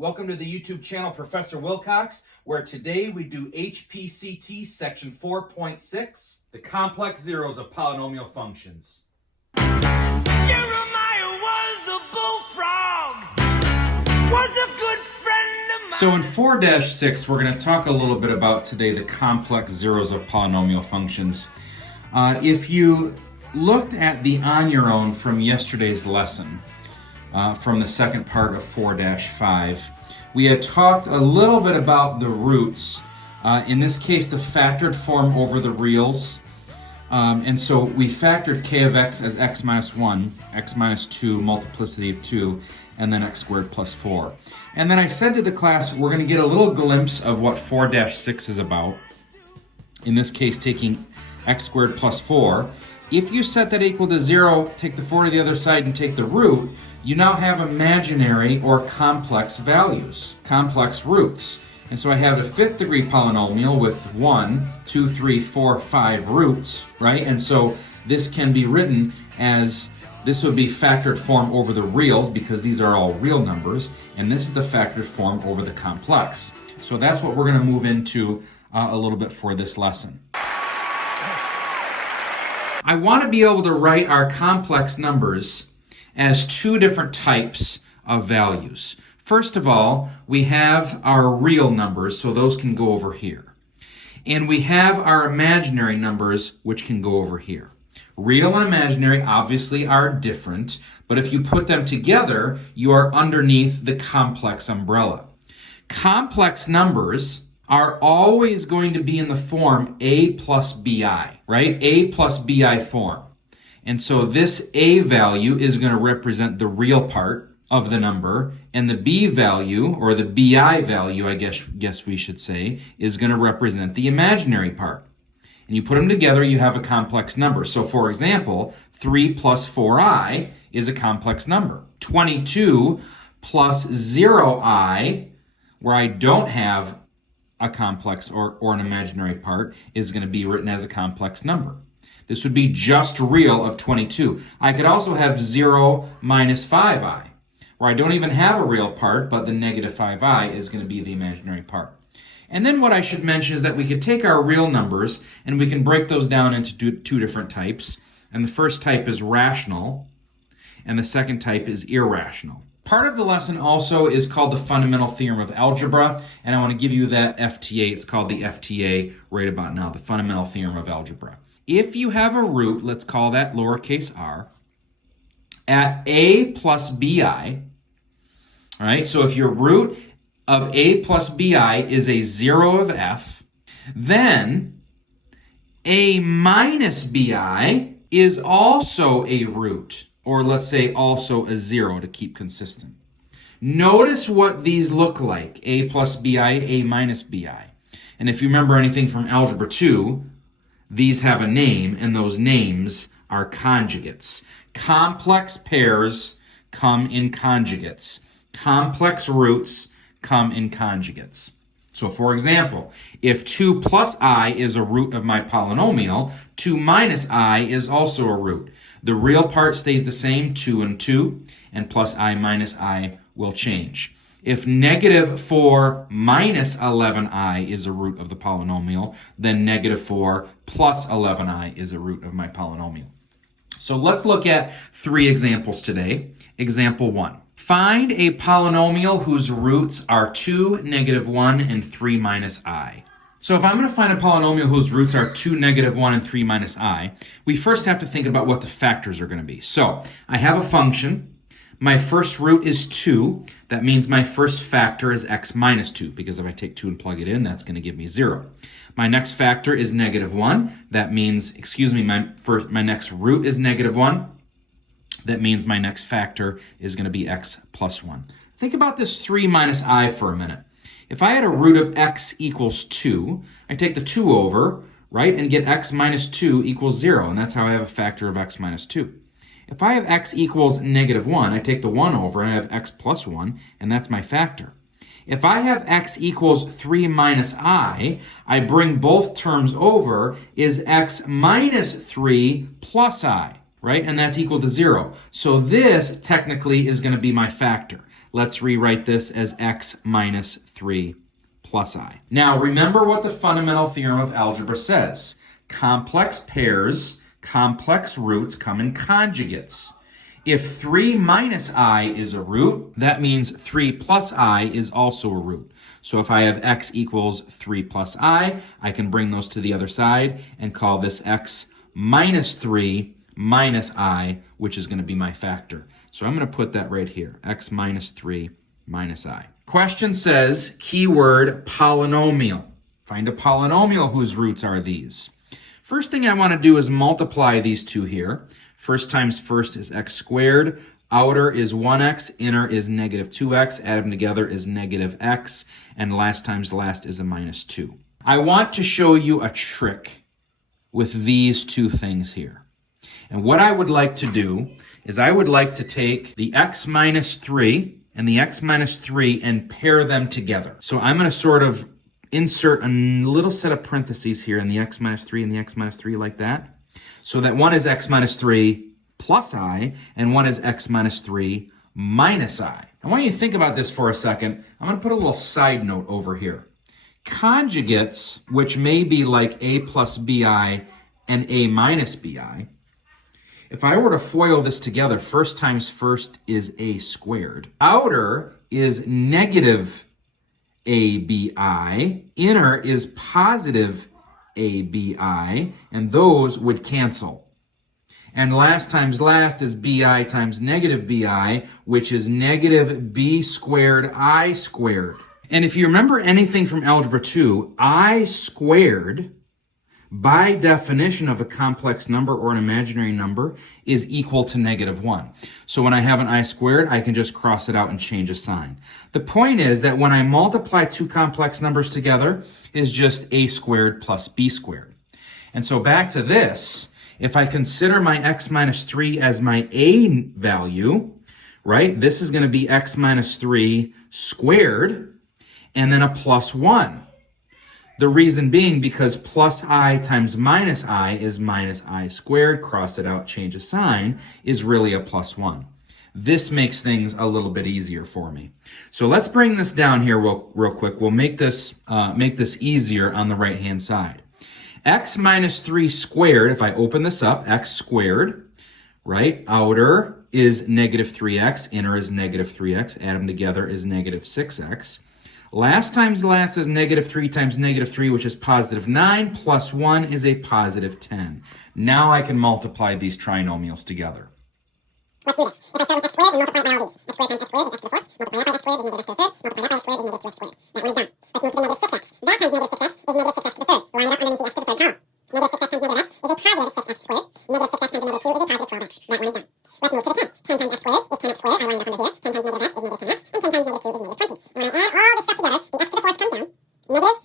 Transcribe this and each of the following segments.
Welcome to the YouTube channel Professor Wilcox, where today we do HPCT section 4.6, the complex zeros of polynomial functions. Jeremiah was a bullfrog, was a good friend of mine. So in 4-6, we're going to talk a little bit about today the complex zeros of polynomial functions. If you looked at the on your own from yesterday's lesson, from the second part of 4-5, we had talked a little bit about the roots, in this case the factored form over the reals, and so we factored k of x as x minus 1, x minus 2, multiplicity of 2, and then x squared plus 4. And then I said to the class, we're going to get a little glimpse of what 4-6 is about, in this case taking x squared plus 4. If you set that equal to 0, take the 4 to the other side and take the root, you now have imaginary or complex values, complex roots. And so I have a fifth degree polynomial with 1, 2, 3, 4, 5 roots, right? And so this can be written as, this would be factored form over the reals because these are all real numbers, and this is the factored form over the complex. So that's what we're going to move into a little bit for this lesson. I want to be able to write our complex numbers as two different types of values. First of all, we have our real numbers, so those can go over here. And we have our imaginary numbers, which can go over here. Real and imaginary obviously are different, but if you put them together, you are underneath the complex umbrella. Complex numbers are always going to be in the form a plus bi, right? A plus bi form. And so this a value is going to represent the real part of the number, and the b value, or the bi value, I guess we should say, is going to represent the imaginary part. And you put them together, you have a complex number. So for example, 3 plus 4i is a complex number. 22 plus 0i, where I don't have a complex or an imaginary part, is going to be written as a complex number. This would be just real of 22. I could also have 0 minus 5i, where I don't even have a real part, but the negative 5i is going to be the imaginary part. And then what I should mention is that we could take our real numbers and we can break those down into two different types. And the first type is rational, and the second type is irrational. Part of the lesson also is called the fundamental theorem of algebra, and I want to give you that FTA. It's called the FTA right about now, the fundamental theorem of algebra. If you have a root, let's call that lowercase r, at a plus bi, all right, so if your root of a plus bi is a 0 of f, then a minus bi is also a root, or let's say also a 0 to keep consistent. Notice what these look like, a plus bi, a minus bi. And if you remember anything from Algebra 2, these have a name, and those names are conjugates. Complex pairs come in conjugates. Complex roots come in conjugates. So for example, if 2 plus I is a root of my polynomial, 2 minus I is also a root. The real part stays the same, 2 and 2, and plus I minus I will change. If negative 4 minus 11i is a root of the polynomial, then negative 4 plus 11i is a root of my polynomial. So let's look at 3 examples today. Example 1. Find a polynomial whose roots are 2, negative 1, and 3 minus I. So if I'm going to find a polynomial whose roots are 2, negative 1, and 3 minus I, we first have to think about what the factors are going to be. So I have a function. My first root is 2. That means my first factor is x minus 2, because if I take 2 and plug it in, that's going to give me 0. My next factor is negative 1. That means, my next root is negative 1. That means my next factor is going to be x plus 1. Think about this 3 minus I for a minute. If I had a root of x equals 2, I take the 2 over, right, and get x minus 2 equals 0, and that's how I have a factor of x minus 2. If I have x equals negative 1, I take the 1 over and I have x plus 1, and that's my factor. If I have x equals 3 minus I bring both terms over, is x minus 3 plus I, right? And that's equal to 0. So this technically is going to be my factor. Let's rewrite this as x minus 3 plus I. Now, remember what the fundamental theorem of algebra says. Complex pairs, complex roots come in conjugates. If 3 minus I is a root, that means 3 plus I is also a root. So if I have x equals 3 plus I can bring those to the other side and call this x minus 3 minus I, which is going to be my factor. So I'm going to put that right here, x minus 3 minus I. Question says, keyword polynomial. Find a polynomial whose roots are these. First thing I want to do is multiply these two here. First times first is x squared. Outer is 1x, inner is negative 2x. Add them together is negative x. And last times last is a minus 2. I want to show you a trick with these two things here. And what I would like to do is I would like to take the x minus 3 and the x minus 3 and pair them together. So I'm going to sort of insert a little set of parentheses here in the x minus 3 and the x minus 3 like that. So that one is x minus 3 plus I, and one is x minus 3 minus I. I want you to think about this for a second. I'm going to put a little side note over here. Conjugates, which may be like a plus bi and a minus bi, if I were to FOIL this together, first times first is a squared. Outer is negative abi, inner is positive abi, and those would cancel. And last times last is bi times negative bi, which is negative b squared I squared. And if you remember anything from Algebra 2, I squared, by definition of a complex number or an imaginary number, is equal to negative 1. So when I have an I squared, I can just cross it out and change a sign. The point is that when I multiply two complex numbers together, is just a squared plus b squared. And so back to this, if I consider my x minus 3 as my a value, right, this is going to be x minus 3 squared, and then a plus 1. The reason being because plus I times minus I is minus I squared, cross it out, change a sign, is really a plus 1. This makes things a little bit easier for me. So let's bring this down here real quick. We'll make this easier on the right-hand side. X minus 3 squared, if I open this up, x squared, right? Outer is negative 3x, inner is negative 3x, add them together is negative 6x. Last times last is negative 3 times negative 3, which is positive 9, plus 1 is a positive 10. Now I can multiply these trinomials together. Let's do this. If I start with x squared and multiply by all these, x squared times x squared is x to the fourth, multiply that by x squared is negative x to the third, multiply that by x squared is negative 2x squared. That one is done. Let's move to the negative 6x. That times negative 6x is negative 6x to the third. Line it up underneath the x to the third column. Negative 6x times negative x is a positive 6x squared. Negative 6x times negative 2 is a positive 12x. That one is done. Let's move to the 10. 10 times x squared is 10x squared. I line it up under here. 10 times negative x is negative 10x, and 10 times negative 2 is negative 20. When I add all this stuff together, the x to the fourth comes down. Negative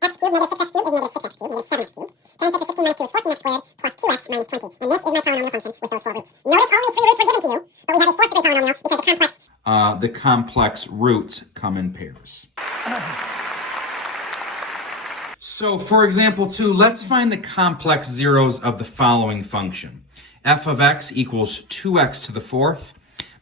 x cubed, negative 6x cubed is negative 6x cubed, negative 7x cubed. 10 to the 16 minus 2 is 14x squared, plus 2x minus 20. And this is my polynomial function with those four roots. Notice only 3 roots were given to you, but we have a fourth degree polynomial because The complex roots come in pairs. So, for example 2, let's find the complex zeros of the following function. F of x equals 2x to the fourth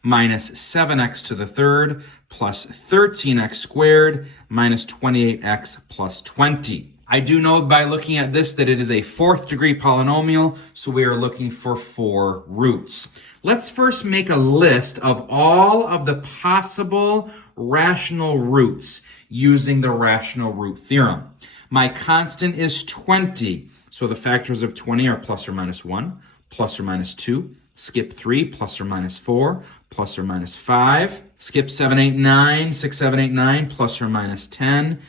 minus 7x to the third plus 13x squared minus 28x plus 20. I do know by looking at this that it is a fourth degree polynomial, so we are looking for 4 roots. Let's first make a list of all of the possible rational roots using the rational root theorem. My constant is 20, so the factors of 20 are plus or minus 1, plus or minus 2, skip 3, plus or minus 4, plus or minus 5, skip 7, 8, 9, 6, 7, 8, 9, plus or minus 10,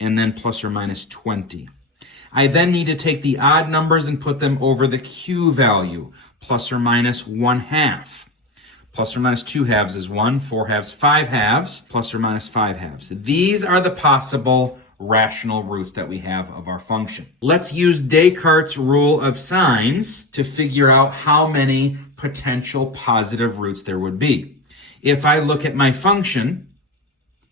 and then plus or minus 20. I then need to take the odd numbers and put them over the Q value, plus or minus 1/2. Plus or minus 2 halves is 1, 4 halves, 5 halves, plus or minus 5 halves. These are the possible rational roots that we have of our function. Let's use Descartes' rule of signs to figure out how many potential positive roots there would be. If I look at my function,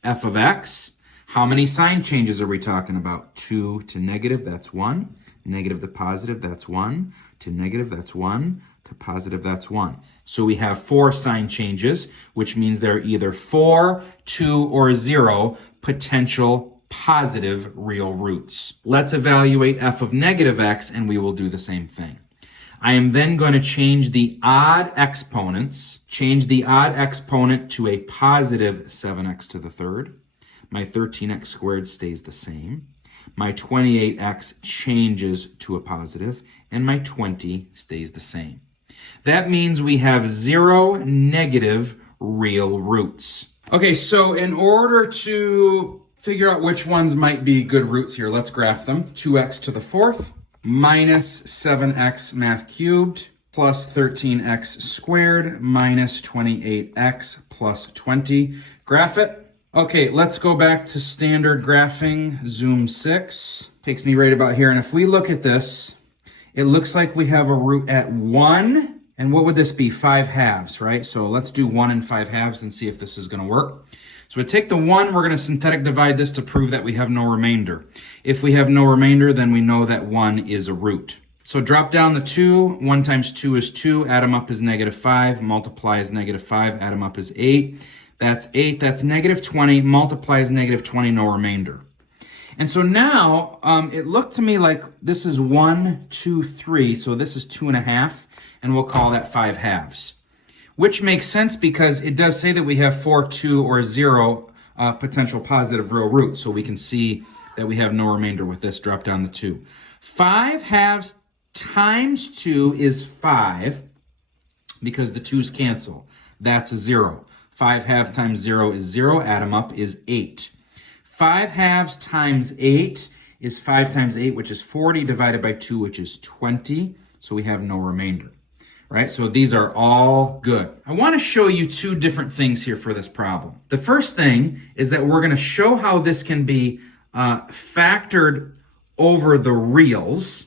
f of x, how many sign changes are we talking about? 2 to negative, that's 1. Negative to positive, that's 1. To negative, that's 1. to positive, that's 1. So we have 4 sign changes, which means they're either 4, 2, or 0 potential positive real roots. Let's evaluate f of negative x, and we will do the same thing. I am then going to change the odd exponents, change the odd exponent to a positive 7x to the third. My 13x squared stays the same. My 28x changes to a positive, and my 20 stays the same. That means we have 0 negative real roots. Okay, so in order to figure out which ones might be good roots here, let's graph them. 2x to the fourth minus 7x math cubed plus 13x squared minus 28x plus 20. Graph it. Okay, let's go back to standard graphing, zoom 6. Takes me right about here. And if we look at this, it looks like we have a root at 1. And what would this be? 5 halves, right? So let's do 1 and 5 halves and see if this is going to work. So we take the 1, we're going to synthetic divide this to prove that we have no remainder. If we have no remainder, then we know that 1 is a root. So drop down the 2. 1 times 2 is 2. Add them up is -5. Multiply is -5. Add them up is 8. That's 8. That's -20. Multiply is -20. No remainder. And so now it looked to me like this is 1, 2, 3. So this is 2.5. And we'll call that 5 halves. Which makes sense because it does say that we have 4, 2, or 0 potential positive real roots. So we can see that we have no remainder with this. Drop down the 2. 5 halves times 2 is 5 because the 2's cancel. That's a 0. 5 halves times 0 is 0. Add them up is 8. 5 halves times 8 is 5 times 8, which is 40, divided by 2, which is 20. So we have no remainder. Right? So these are all good. I want to show you 2 different things here for this problem. The first thing is that we're going to show how this can be factored over the reals.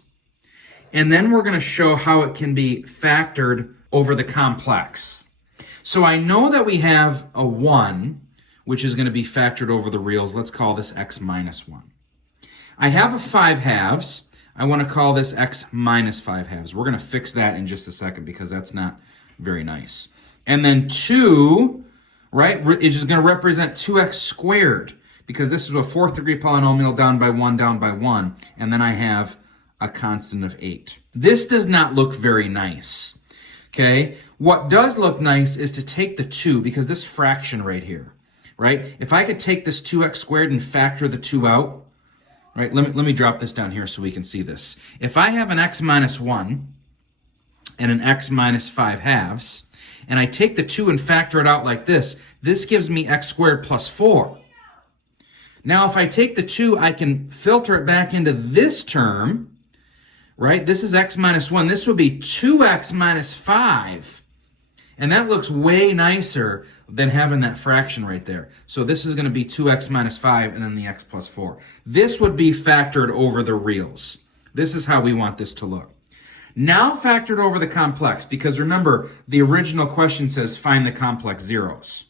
And then we're going to show how it can be factored over the complex. So I know that we have a 1, which is going to be factored over the reals. Let's call this x minus 1. I have a 5 halves. I want to call this x minus 5 halves. We're going to fix that in just a second because that's not very nice. And then 2, right, it's just going to represent 2x squared because this is a 4th degree polynomial down by 1. And then I have a constant of 8. This does not look very nice. Okay, what does look nice is to take the 2 because this fraction right here, right? If I could take this 2x squared and factor the 2 out, right, let me drop this down here so we can see this. If I have an x minus 1 and an x minus 5 halves, and I take the 2 and factor it out like this gives me x squared plus 4. Now, if I take the 2, I can filter it back into this term, right? This is x minus 1. This would be 2x minus 5. And that looks way nicer than having that fraction right there. So this is going to be 2x minus 5 and then the x plus 4. This would be factored over the reals. This is how we want this to look. Now factored over the complex, because remember, the original question says find the complex zeros,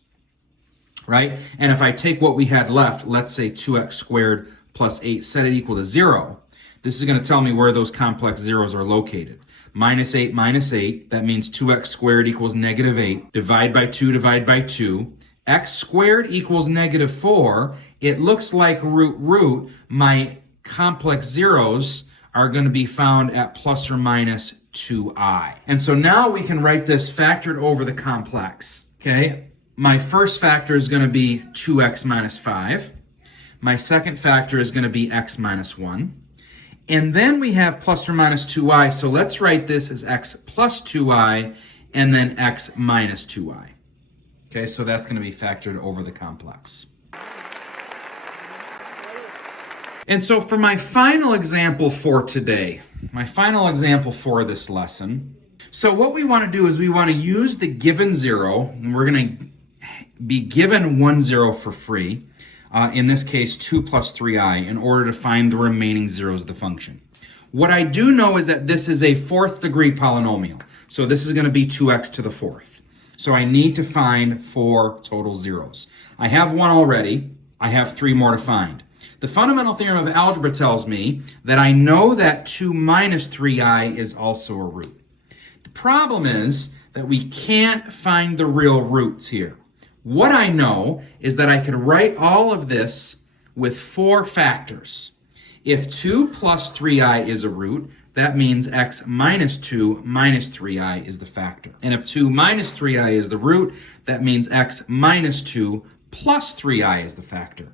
right? And if I take what we had left, let's say 2x squared plus 8, set it equal to 0. This is going to tell me where those complex zeros are located. Minus 8, that means 2x squared equals -8. Divide by 2, divide by 2. X squared equals -4. It looks like root. My complex zeros are going to be found at plus or minus 2i. And so now we can write this factored over the complex. Okay, my first factor is going to be 2x minus 5. My second factor is going to be x minus 1. And then we have plus or minus 2i, so let's write this as x plus 2i and then x minus 2i. Okay, so that's going to be factored over the complex. And so for my final example for today, my final example for this lesson, so what we want to do is we want to use the given 0, and we're going to be given 1 0 for free. In this case, 2 plus 3i, in order to find the remaining zeros of the function. What I do know is that this is a 4th degree polynomial. So this is going to be 2x to the 4th. So I need to find 4 total zeros. I have 1 already. I have 3 more to find. The fundamental theorem of algebra tells me that I know that 2 minus 3i is also a root. The problem is that we can't find the real roots here. What I know is that I could write all of this with 4 factors. If 2 plus 3i is a root, that means x minus 2 minus 3i is the factor. And if 2 minus 3i is the root, that means x minus 2 plus 3i is the factor.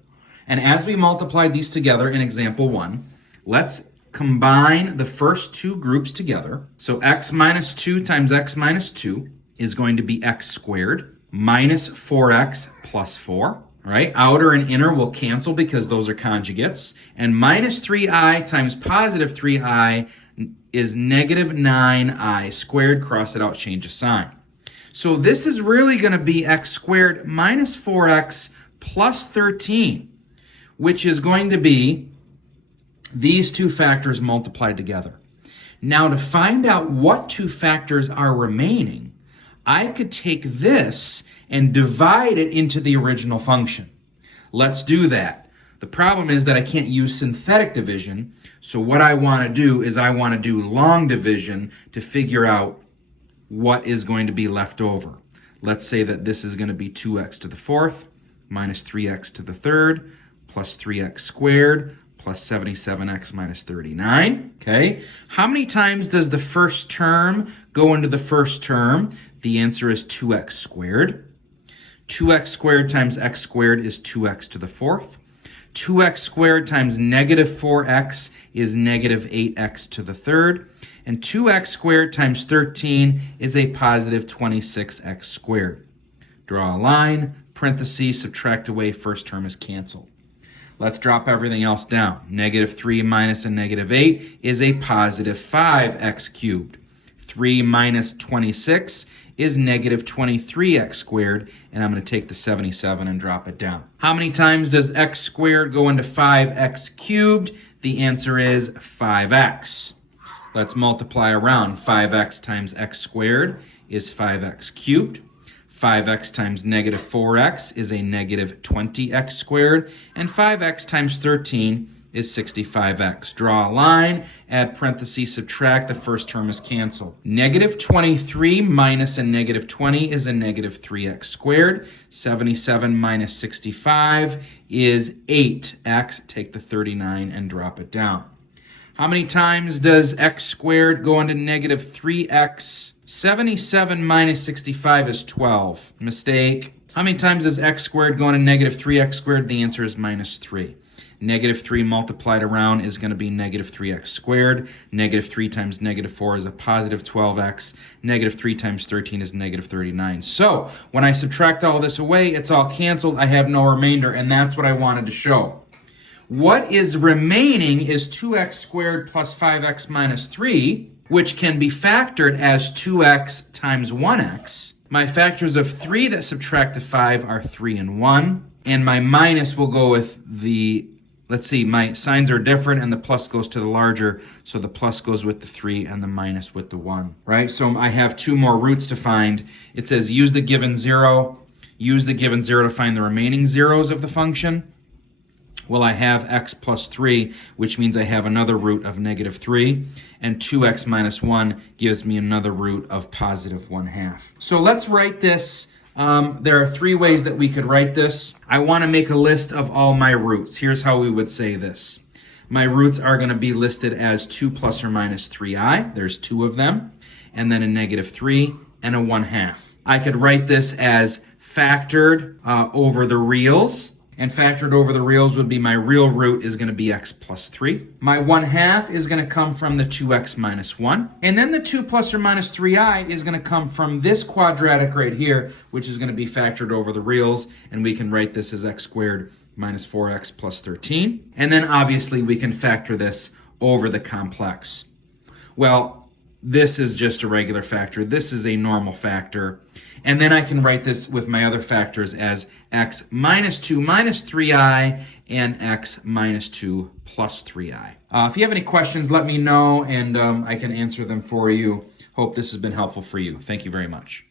And as we multiply these together in example 1, let's combine the first 2 groups together. So x minus 2 times x minus 2 is going to be x squared minus 4x plus 4. Right? Outer and inner will cancel because those are conjugates. And minus 3i times positive 3i is negative 9i squared. Cross it out, change a sign. So this is really going to be x squared minus 4x plus 13, which is going to be these 2 factors multiplied together. Now, to find out what 2 factors are remaining, I could take this and divide it into the original function. Let's do that. The problem is that I can't use synthetic division, so what I want to do is I want to do long division to figure out what is going to be left over. Let's say that this is going to be 2x to the 4th minus 3x to the 3rd plus 3x squared plus 77x minus 39. Okay, how many times does the first term go into the first term? The answer is 2x squared. 2x squared times x squared is 2x to the 4th. 2x squared times negative 4x is negative 8x to the 3rd. And 2x squared times 13 is a positive 26x squared. Draw a line, parentheses, subtract away, first term is canceled. Let's drop everything else down. Negative 3 minus a negative 8 is a positive 5x cubed. 3 minus 26 is negative 23x squared, and I'm going to take the 77 and drop it down. How many times does x squared go into 5x cubed? The answer is 5x. Let's multiply around. 5x times x squared is 5x cubed. 5x times negative 4x is a negative 20x squared, and 5x times 13 is 65x. Draw a line, add parentheses, subtract, the first term is canceled. Negative 23 minus a negative 20 is a negative 3x squared. 77 minus 65 is 8x. Take the 39 and drop it down. How many times does x squared go into negative 3x? 77 minus 65 is 12. Mistake. How many times does x squared go into negative 3x squared? The answer is minus 3. Negative 3 multiplied around is going to be negative 3x squared. Negative 3 times negative 4 is a positive 12x. Negative 3 times 13 is negative 39. So when I subtract all this away, it's all canceled. I have no remainder, and that's what I wanted to show. What is remaining is 2x squared plus 5x minus 3, which can be factored as 2x times 1x. My factors of 3 that subtract to 5 are 3 and 1. And my minus will go with the, let's see, my signs are different and the plus goes to the larger. So the plus goes with the 3 and the minus with the 1, right? So I have 2 more roots to find. It says use the given 0. Use the given 0 to find the remaining zeros of the function. Well, I have x plus 3, which means I have another root of negative 3, and 2x minus 1 gives me another root of positive 1/2. So let's write this. There are 3 ways that we could write this. I want to make a list of all my roots. Here's how we would say this. My roots are going to be listed as 2 plus or minus 3i. There's 2 of them, and then a negative 3 and a 1/2. I could write this as factored over the reals. And factored over the reals would be my real root is going to be x plus 3. My 1/2 is going to come from the 2x minus 1. And then the 2 plus or minus 3i is going to come from this quadratic right here, which is going to be factored over the reals. And we can write this as x squared minus 4x plus 13. And then obviously we can factor this over the complex. Well, this is just a regular factor. This is a normal factor. And then I can write this with my other factors as x minus 2 minus 3i and x minus 2 plus 3i. If you have any questions, let me know, and I can answer them for you. Hope this has been helpful for you. Thank you very much.